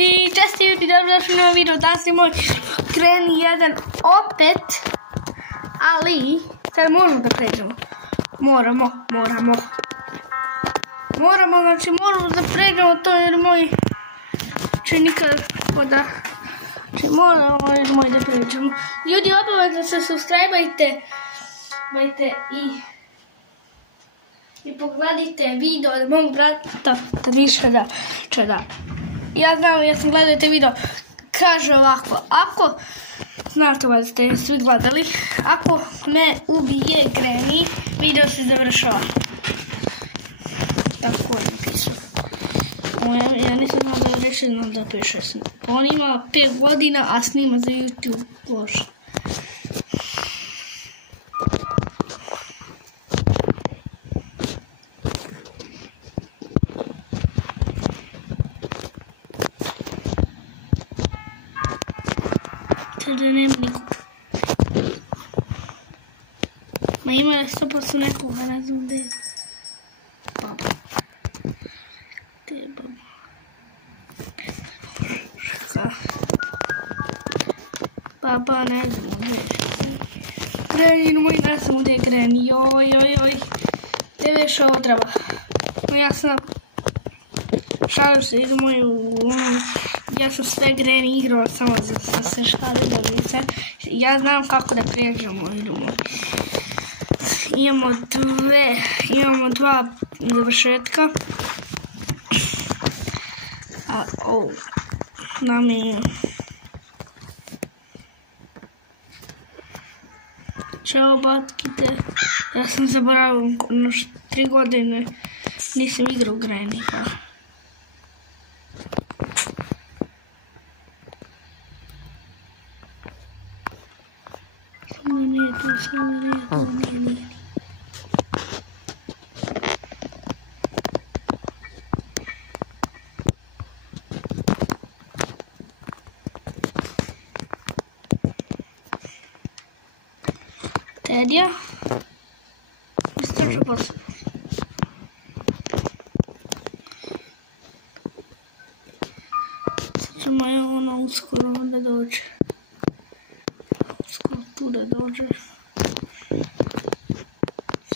I česti ljudi, dobrodošli na video, danas je moj Granny 1 opet, ali sad možemo da pređemo. Moramo, da pređemo to jer moj će nikad da moramo da pređemo. Ljudi, obavezno se subscribe-ajte i pogledajte video od mog brata da više da će da. Ja znam, ja sam gledao te video, kaže ovako, ako, znate da ste svi gledali, ako me ubije Granny, video se završava. Tako je napisao. Ja nisam znao da reći, znam da piše. On ima 5 godina, a snima za YouTube loše. Da nema nikog. Ma ima 100% nekoga, ne znam gdje je. Baba. Gdje je baba? Šta? Baba, ne znam gdje je. Granny, moj, ne znam gdje je Granny. Joj. Gdje već ovo treba? No ja sam... Šalim se, idu moju... Ja sam sve Granny igrao samo za se šalim da vidite. Ja znam kako da prijeđemo, idemo. Imamo dva završetka. Nam je... Ćao, batkite. Ja sam zaboravio, 3 godine nisam igrao Granny, pa... Nije. Tedija? Istraču posao. Sad ćemo je ono uskoro da dođe. Uskoro tu da dođe.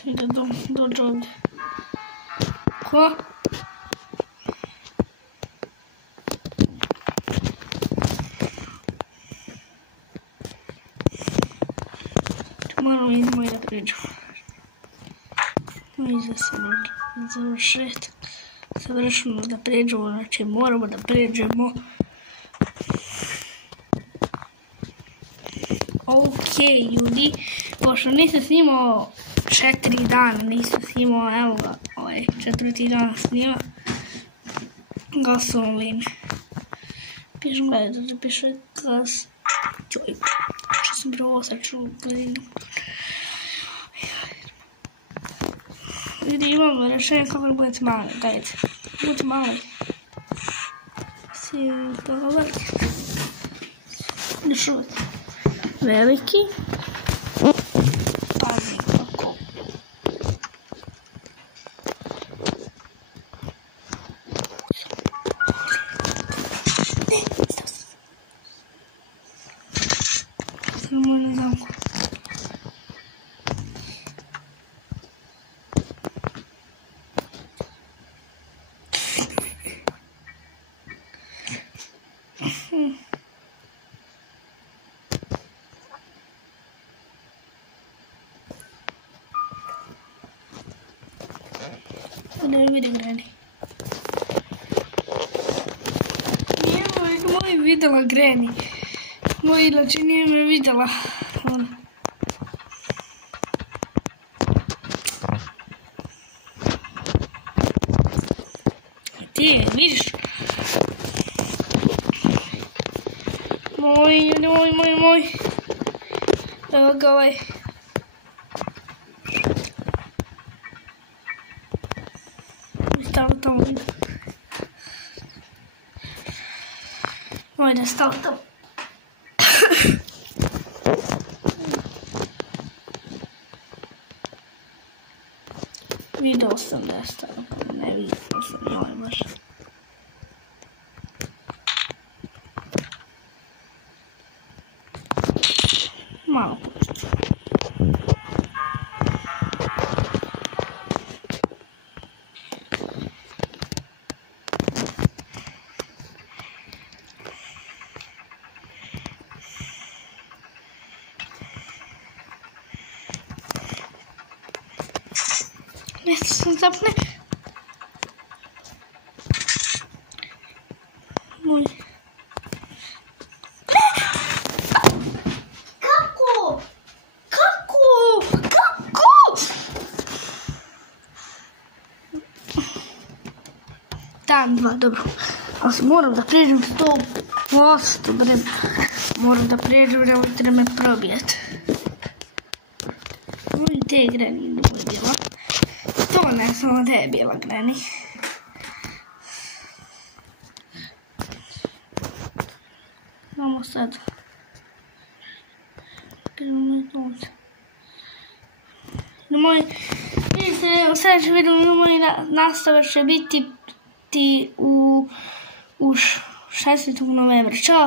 Sve da dođe ovdje. Ko? Moramo idemo i da pređemo. Iza se završetak. Završimo da pređemo, znači moramo da pređemo. Ok, ljudi, pošto nisam snimao 4 dana, evo ga, ovaj 4. dan snima. Gasom ovim. Pišem gledajte, da piše gas. Joj, što sam prvo sad čuo gledinu. Ljudi, imamo rešenje kako da budete mali, dajte. Budete mali. Svi pogledajte. Nešuvati. Veliki. Pazi kako. Samo ne znam. Da mi vidi Granny. Nije moj videla Granny. Moj inače nije me videla. Ti je, vidiš? Moj. Evo ga ovaj. Tamo. Moj da stao tamo. Video sam da je stao, ne vidio sam, baš. Malo kućicu. Nešto sam zapne. Moj. Kako? Dan, dva, dobro. Ali se moram da pređem 100%, bre. Moram da pređem, nemojte da me probijete. Gdje je Granny bila? To ne znam gdje je bila Granny. Imamo sad. Vidite, u sljedećem videu moj nastavak će biti u 16. novembra. Ćao!